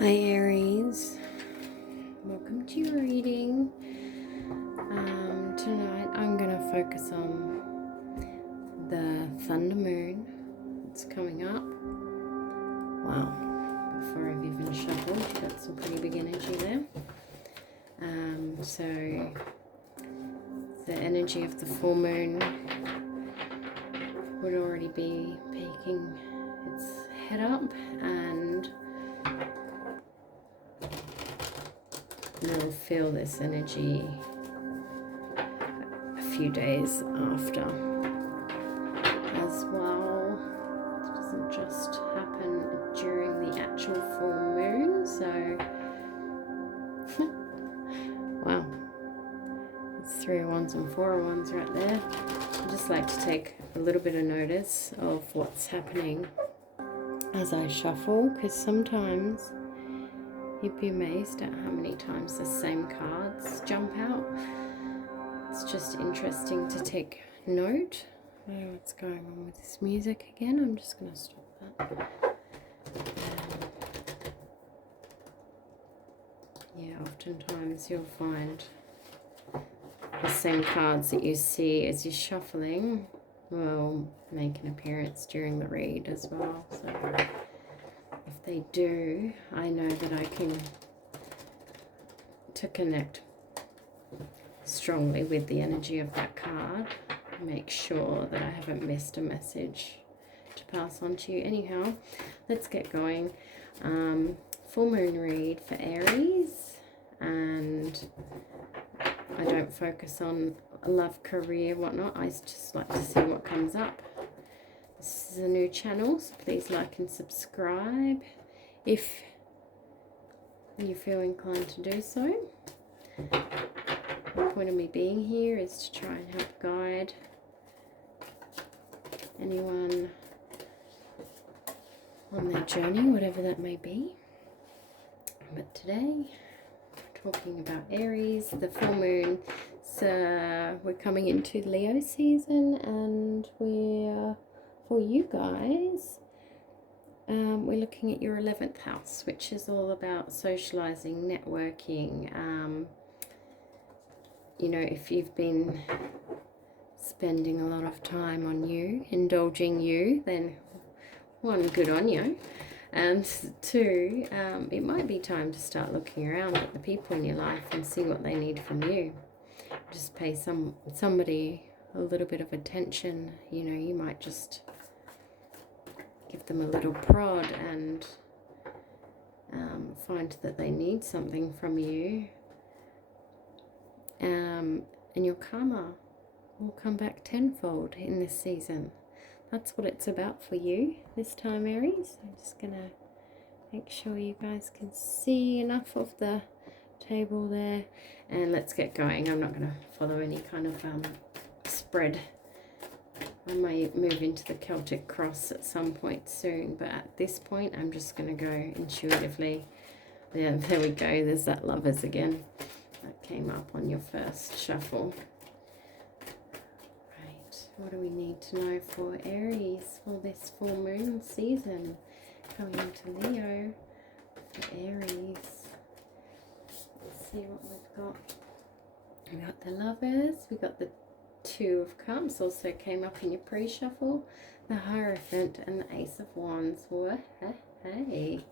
Hi Aries, welcome to your reading. Tonight I'm going to focus on the thunder moon that's coming up. Wow, before I've even shuffled, you've got some pretty big energy there. So the energy of the full moon would already be peeking its head up, and you'll feel this energy a few days after as well. It doesn't just happen during the actual full moon, so wow, it's 3 of Wands and 4 of Wands right there. I just like to take a little bit of notice of what's happening as I shuffle, because sometimes you'd be amazed at how many times the same cards jump out. It's just interesting to take note. I don't know what's going on with this music again. I'm just going to stop that. Yeah, oftentimes you'll find the same cards that you see as you're shuffling will make an appearance during the read as well. So if they do, I know that I can connect strongly with the energy of that card, make sure that I haven't missed a message to pass on to you. Anyhow, let's get going. Full moon read for Aries, and I don't focus on love, career, whatnot. I just like to see what comes up. This is a new channel, so please like and subscribe if you feel inclined to do so. The point of me being here is to try and help guide anyone on their journey, whatever that may be. But today, we're talking about Aries, the full moon. So we're coming into Leo season, and we're, for you guys, we're looking at your 11th house, which is all about socializing, networking. You know, if you've been spending a lot of time on you, indulging you, then one, good on you. And two, it might be time to start looking around at the people in your life and see what they need from you. Just pay somebody a little bit of attention. You know, you might just give them a little prod and find that they need something from you. And your karma will come back tenfold in this season. That's what it's about for you this time, Aries. I'm just going to make sure you guys can see enough of the table there. And let's get going. I'm not going to follow any kind of spread. I may move into the Celtic cross at some point soon, but at this point I'm just going to go intuitively. Yeah, there we go. There's that Lovers again that came up on your first shuffle. Right, what do we need to know for Aries for this full moon season? Coming into Leo for Aries. Let's see what we've got. We got the Lovers, we got the 2 of Cups, also came up in your pre-shuffle, the Hierophant and the Ace of Wands. Whoa, hey.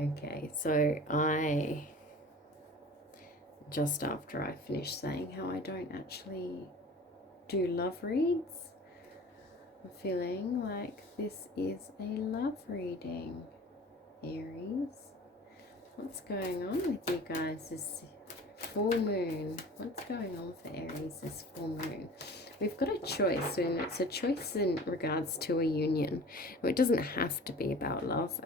Okay, so just after I finished saying how I don't actually do love reads, I'm feeling like this is a love reading, Aries. What's going on with you guys this full moon? What's going on for Aries this full moon? We've got a choice, and it's a choice in regards to a union. It doesn't have to be about love.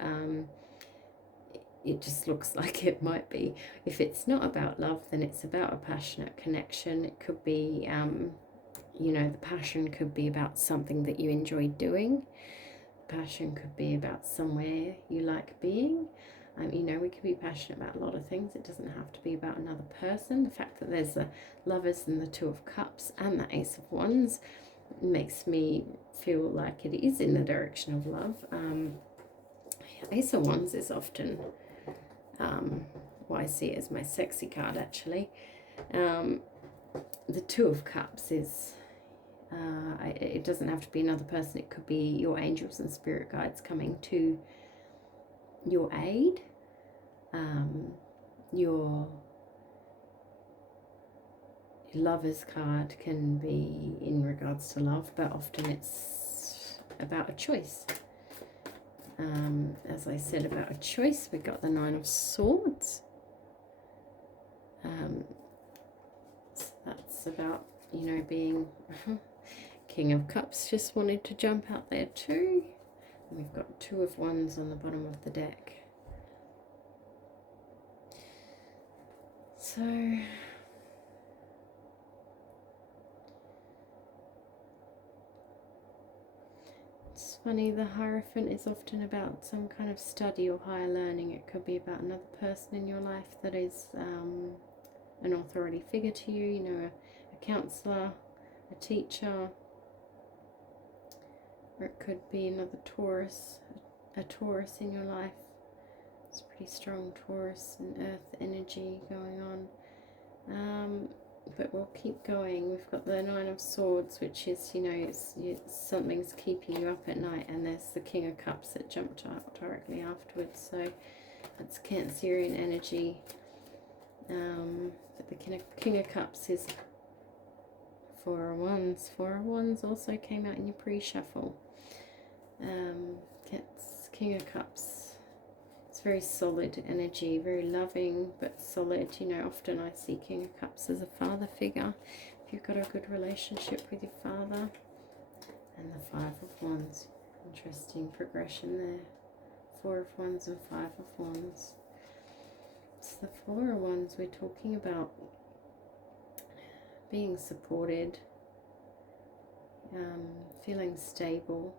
It just looks like it might be. If it's not about love, then it's about a passionate connection. It could be, you know, the passion could be about something that you enjoy doing. The passion could be about somewhere you like being. You know, we could be passionate about a lot of things. It doesn't have to be about another person. The fact that there's the Lovers and the 2 of Cups and the Ace of Wands makes me feel like it is in the direction of love. Ace of Wands is often, well, I see it as my sexy card actually. The Two of Cups is, it doesn't have to be another person, it could be your angels and spirit guides coming to your aid. Your Lover's card can be in regards to love, but often it's about a choice. As I said, about a choice, we got the Nine of Swords. So that's about, you know, being King of Cups just wanted to jump out there too. And we've got Two of Wands on the bottom of the deck. So it's funny, the Hierophant is often about some kind of study or higher learning. It could be about another person in your life that is an authority figure to you, you know, a counsellor, a teacher, or it could be another Taurus, a Taurus in your life. It's a pretty strong Taurus and earth energy going on. But we'll keep going. We've got the Nine of Swords, which is, you know, something's keeping you up at night, and there's the King of Cups that jumped out directly afterwards. So that's Cancerian energy. But the King of Cups is Four of Wands. Four of Wands also came out in your pre-shuffle. King of Cups. It's very solid energy, very loving but solid. You know, often I see King of Cups as a father figure. If you've got a good relationship with your father. And the Five of Wands. Interesting progression there. Four of Wands and Five of Wands. It's the Four of Wands we're talking about. Being supported. Feeling stable.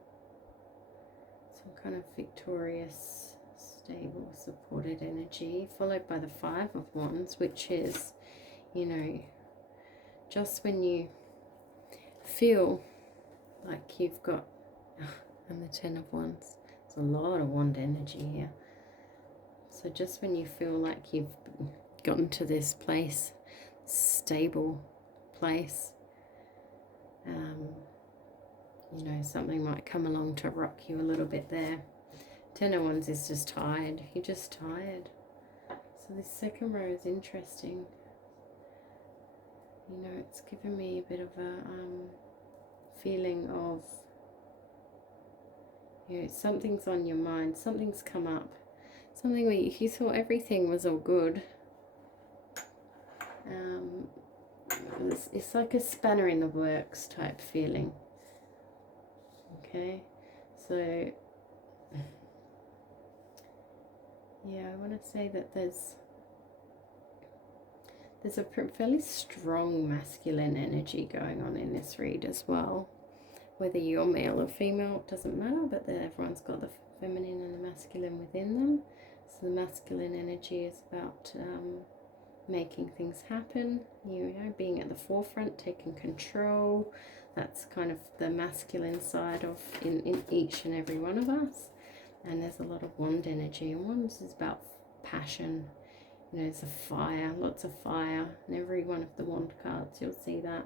Some kind of victorious, stable, supported energy, followed by the Five of Wands, which is, you know, just when you feel like you've got, and the Ten of Wands, there's a lot of wand energy here. So just when you feel like you've gotten to this place, stable place, you know, something might come along to rock you a little bit there. Ten of Wands is just tired. You're just tired. So this second row is interesting. You know, it's given me a bit of a feeling of, you know, something's on your mind. Something's come up. Something where you thought everything was all good. It's like a spanner in the works type feeling. Okay, so yeah, I want to say that there's a fairly strong masculine energy going on in this read as well. Whether you're male or female, it doesn't matter, but then everyone's got the feminine and the masculine within them. So the masculine energy is about making things happen, you know, being at the forefront, taking control. That's kind of the masculine side of in each and every one of us. And there's a lot of wand energy, and wands is about passion. You know, there's a fire, lots of fire, and every one of the wand cards you'll see that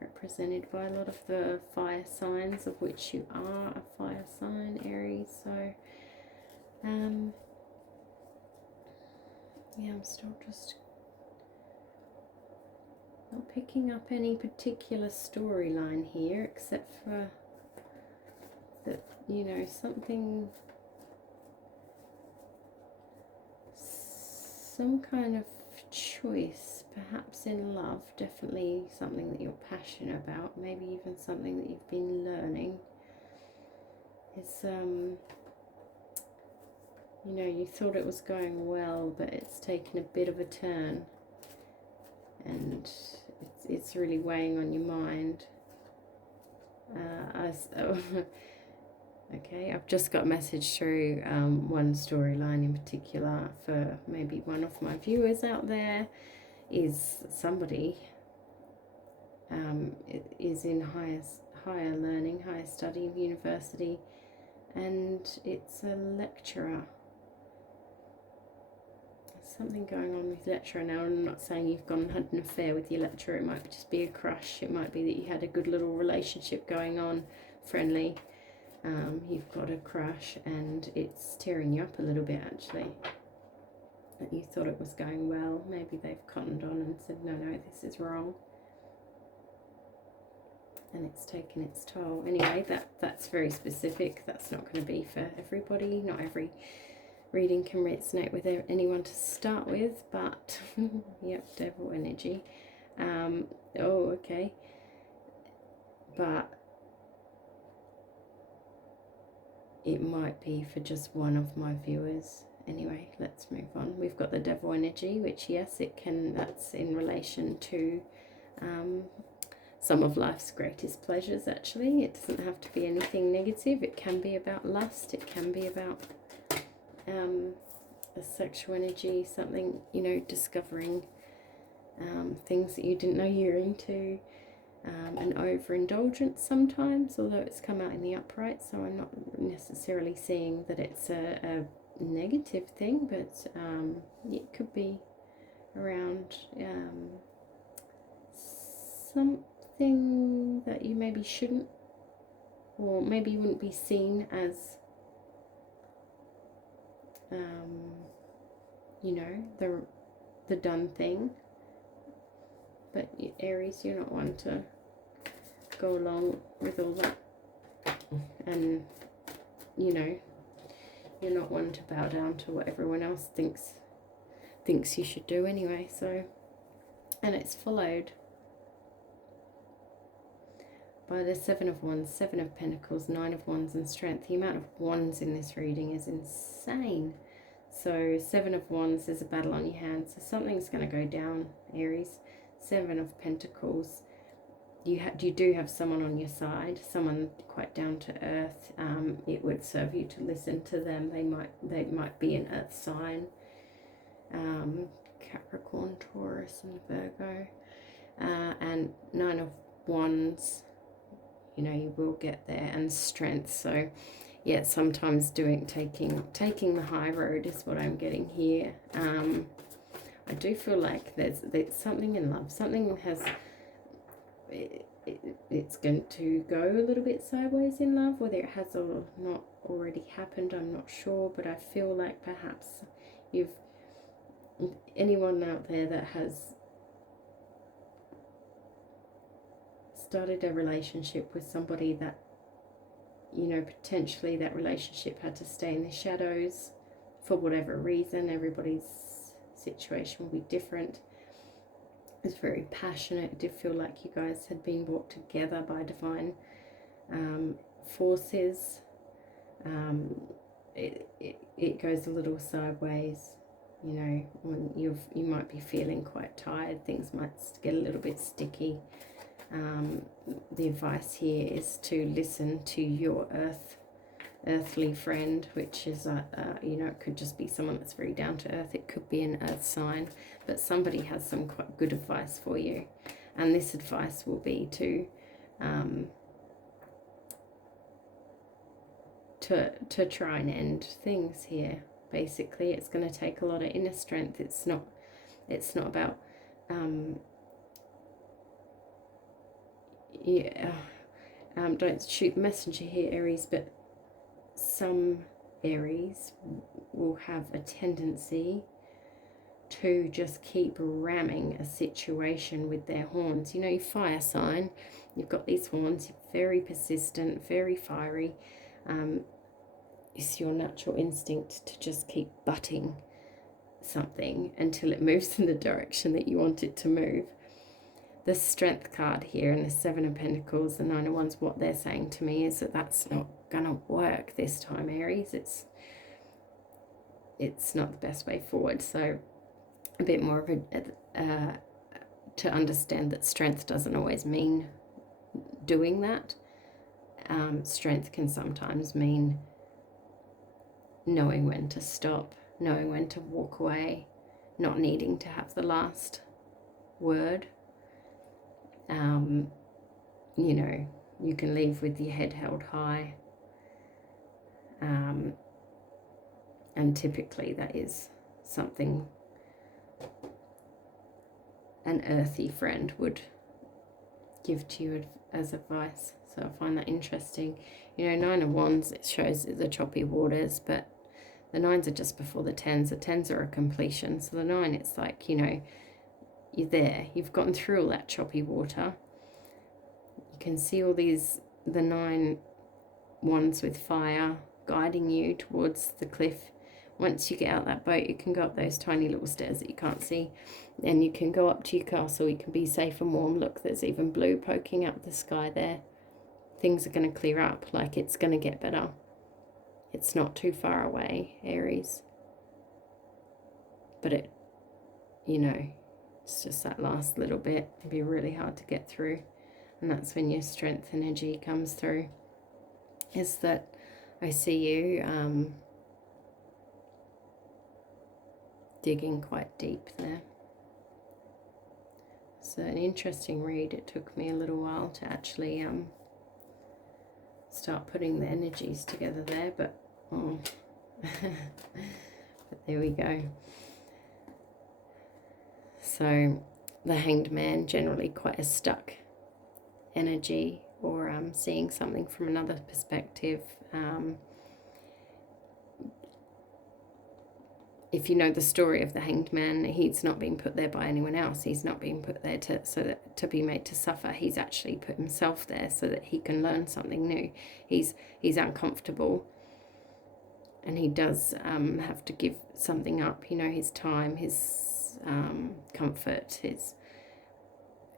represented by a lot of the fire signs, of which you are a fire sign, Aries. So yeah, I'm still just not picking up any particular storyline here, except for that, you know, something, some kind of choice, perhaps in love, definitely something that you're passionate about, maybe even something that you've been learning. It's you know, you thought it was going well, but it's taken a bit of a turn, and it's really weighing on your mind. Okay, I've just got a message through one storyline in particular for maybe one of my viewers out there. Is somebody is in higher learning, higher study, university, and it's a lecturer. Something going on with lecturer now. I'm not saying you've gone and had an affair with your lecturer. It might just be a crush. It might be that you had a good little relationship going on, friendly. You've got a crush and it's tearing you up a little bit, actually. That you thought it was going well. Maybe they've cottoned on and said, no, this is wrong. And it's taken its toll. Anyway, that's very specific. That's not going to be for everybody. Not every reading can resonate with anyone to start with, but yep, devil energy. Oh, okay. But it might be for just one of my viewers. Anyway, let's move on. We've got the devil energy, which, yes, that's in relation to some of life's greatest pleasures, actually. It doesn't have to be anything negative. It can be about lust. It can be about a sexual energy, something, you know, discovering things that you didn't know you were into. An overindulgence sometimes, although it's come out in the upright, so I'm not necessarily seeing that it's a negative thing, but it could be around something that you maybe shouldn't, or maybe you wouldn't be seen as you know, the done thing. But Aries, you're not one to go along with all that, and you know, you're not one to bow down to what everyone else thinks you should do anyway. So, and it's followed by the Seven of Wands, Seven of Pentacles, Nine of Wands, and Strength. The amount of wands in this reading is insane. So Seven of Wands, there's a battle on your hands, so something's going to go down, Aries. Seven of Pentacles, you do have someone on your side, someone quite down to earth. It would serve you to listen to them. They might be an earth sign, Capricorn, Taurus, and Virgo. And Nine of Wands, you know, you will get there, and Strength. So yeah, sometimes taking the high road is what I'm getting here. I do feel like there's something in love. Something has, it's going to go a little bit sideways in love. Whether it has or not already happened, I'm not sure. But I feel like perhaps anyone out there that has started a relationship with somebody that, you know, potentially that relationship had to stay in the shadows for whatever reason. Everybody's situation will be different. It's very passionate. It did feel like you guys had been brought together by divine forces. It goes a little sideways, you know, when you might be feeling quite tired. Things might get a little bit sticky. The advice here is to listen to your earthly friend, which is you know, it could just be someone that's very down to earth. It could be an earth sign, but somebody has some quite good advice for you, and this advice will be to try and end things here. Basically, it's going to take a lot of inner strength. It's not about don't shoot the messenger here, Aries, but some Aries will have a tendency to just keep ramming a situation with their horns. You know, you fire sign, you've got these horns, you're very persistent, very fiery. It's your natural instinct to just keep butting something until it moves in the direction that you want it to move. The Strength card here and the Seven of Pentacles, the Nine of Wands, what they're saying to me is that that's not gonna work this time, Aries. It's not the best way forward. So a bit more of to understand that strength doesn't always mean doing that. Strength can sometimes mean knowing when to stop, knowing when to walk away, not needing to have the last word. You know, you can leave with your head held high. And typically that is something an earthy friend would give to you as advice. So I find that interesting. You know, 9 of Wands, it shows the choppy waters, but the 9s are just before the 10s. The 10s are a completion. So the 9, it's like, you know, you're there. You've gotten through all that choppy water. You can see all these, the 9 Wands with fire guiding you towards the cliff. Once you get out that boat, you can go up those tiny little stairs that you can't see. And you can go up to your castle. You can be safe and warm. Look, there's even blue poking out the sky there. Things are going to clear up. Like, it's going to get better. It's not too far away, Aries. But it, you know, it's just that last little bit. It'd be really hard to get through. And that's when your strength energy comes through. Is that I see you digging quite deep there. So an interesting read. It took me a little while to actually start putting the energies together there, but oh. But there we go. So the Hanged Man, generally quite a stuck energy, or seeing something from another perspective. If you know the story of the Hanged Man, he's not being put there by anyone else. He's not being put there to be made to suffer. He's actually put himself there so that he can learn something new. He's uncomfortable, and he does have to give something up. You know, his time, his comfort,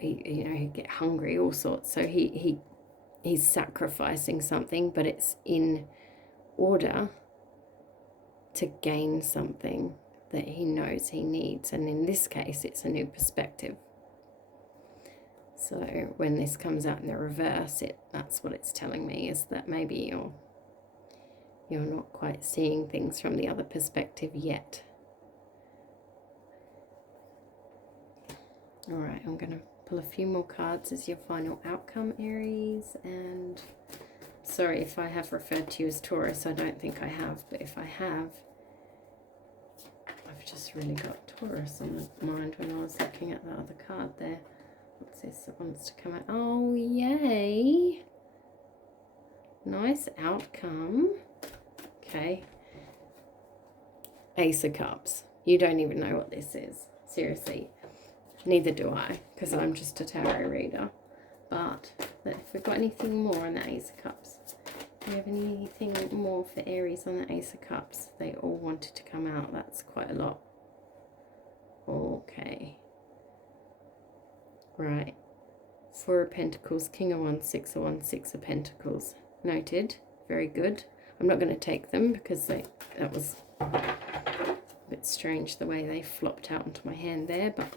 you know, he'd get hungry, all sorts. So he's sacrificing something, but it's in order to gain something that he knows he needs. And in this case, it's a new perspective. So when this comes out in the reverse, that's what it's telling me, is that maybe you're not quite seeing things from the other perspective yet. All right, I'm going to pull a few more cards as your final outcome, Aries. And sorry if I have referred to you as Taurus. I don't think I have, but if I have, I've just really got Taurus on my mind when I was looking at the other card there. What's this that wants to come out? Oh, yay! Nice outcome. Okay. Ace of Cups. You don't even know what this is. Seriously. Neither do I, because I'm just a tarot reader. But if we've got anything more on the Ace of Cups. Do we have anything more for Aries on the Ace of Cups? They all wanted to come out. That's quite a lot. Okay. Right. 4 of Pentacles, King of Wands, 6 of Wands, 6 of Pentacles. Noted. Very good. I'm not going to take them because that was a bit strange the way they flopped out onto my hand there, but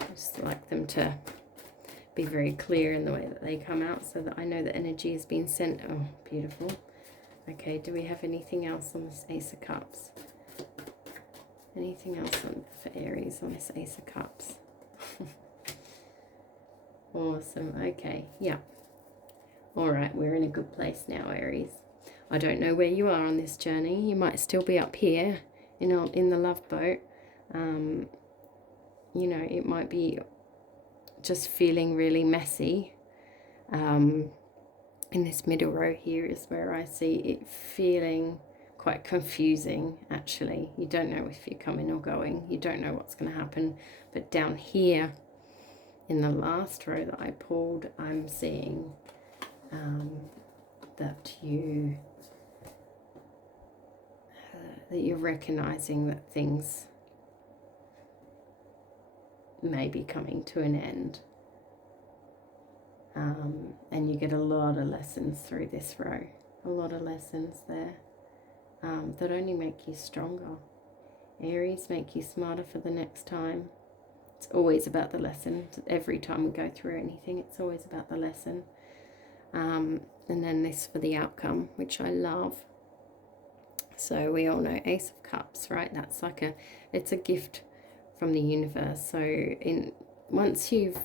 I just like them to be very clear in the way that they come out so that I know that energy has been sent. Oh, beautiful. Okay, do we have anything else on this Ace of Cups? Anything else for Aries on this Ace of Cups? Awesome. Okay, yeah. All right, we're in a good place now, Aries. I don't know where you are on this journey. You might still be up here in the love boat. You know, it might be just feeling really messy. In this middle row here is where I see it feeling quite confusing, actually. You don't know if you're coming or going. You don't know what's going to happen. But down here in the last row that I pulled, I'm seeing that you're recognizing that things may be coming to an end. And you get a lot of lessons through this row. A lot of lessons there that only make you stronger. Aries, make you smarter for the next time. It's always about the lesson. Every time we go through anything, it's always about the lesson. And then this for the outcome, which I love. So we all know Ace of Cups, right? That's like it's a gift from the universe. So once you've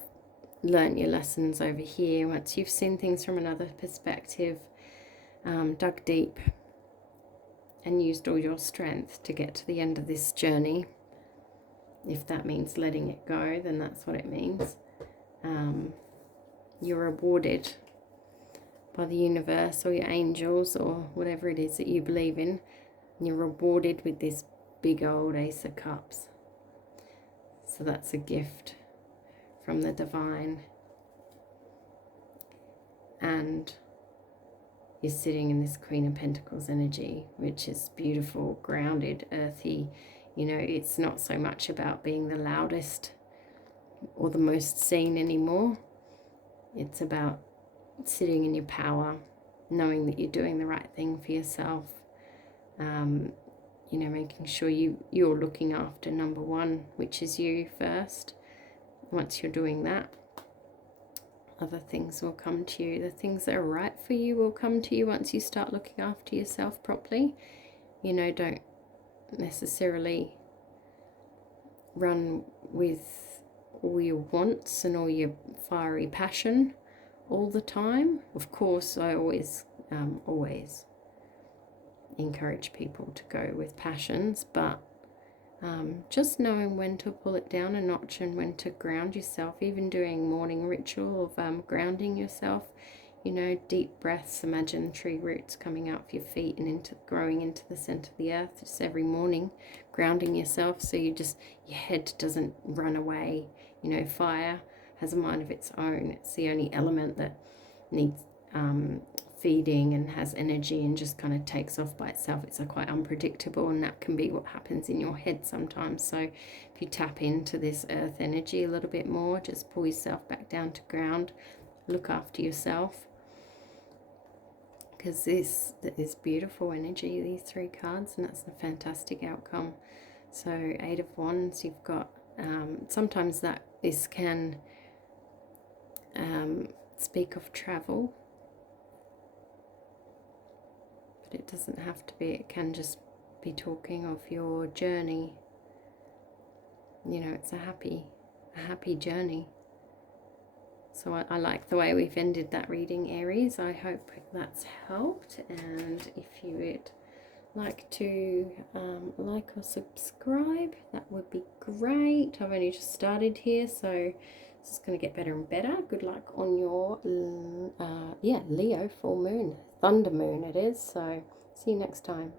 learnt your lessons over here, once you've seen things from another perspective, dug deep and used all your strength to get to the end of this journey, if that means letting it go, then that's what it means. You're rewarded by the universe or your angels or whatever it is that you believe in. And you're rewarded with this big old Ace of Cups. So that's a gift from the divine. And you're sitting in this Queen of Pentacles energy, which is beautiful, grounded, earthy. You know, it's not so much about being the loudest or the most seen anymore. It's about sitting in your power, knowing that you're doing the right thing for yourself. You know, making sure you're looking after number one, which is you first. Once you're doing that, other things will come to you. The things that are right for you will come to you once you start looking after yourself properly. You know, don't necessarily run with all your wants and all your fiery passion all the time. Of course, I always encourage people to go with passions, but just knowing when to pull it down a notch and when to ground yourself, even doing morning ritual of grounding yourself, you know, deep breaths, imagine tree roots coming out of your feet and growing into the center of the earth just every morning, grounding yourself so your head doesn't run away. You know, fire has a mind of its own. It's the only element that needs feeding and has energy and just kind of takes off by itself. It's quite unpredictable, and that can be what happens in your head sometimes. So if you tap into this earth energy a little bit more, just pull yourself back down to ground, look after yourself, because this is beautiful energy, these three cards, and that's a fantastic outcome. So 8 of Wands, you've got sometimes this can speak of travel, but it doesn't have to be. It can just be talking of your journey. You know, it's a happy journey. So I like the way we've ended that reading, Aries. I hope that's helped, and if you would like to like or subscribe, that would be great. I've only just started here, so it's just going to get better and better. Good luck on your Leo full moon, thunder moon it is. So see you next time.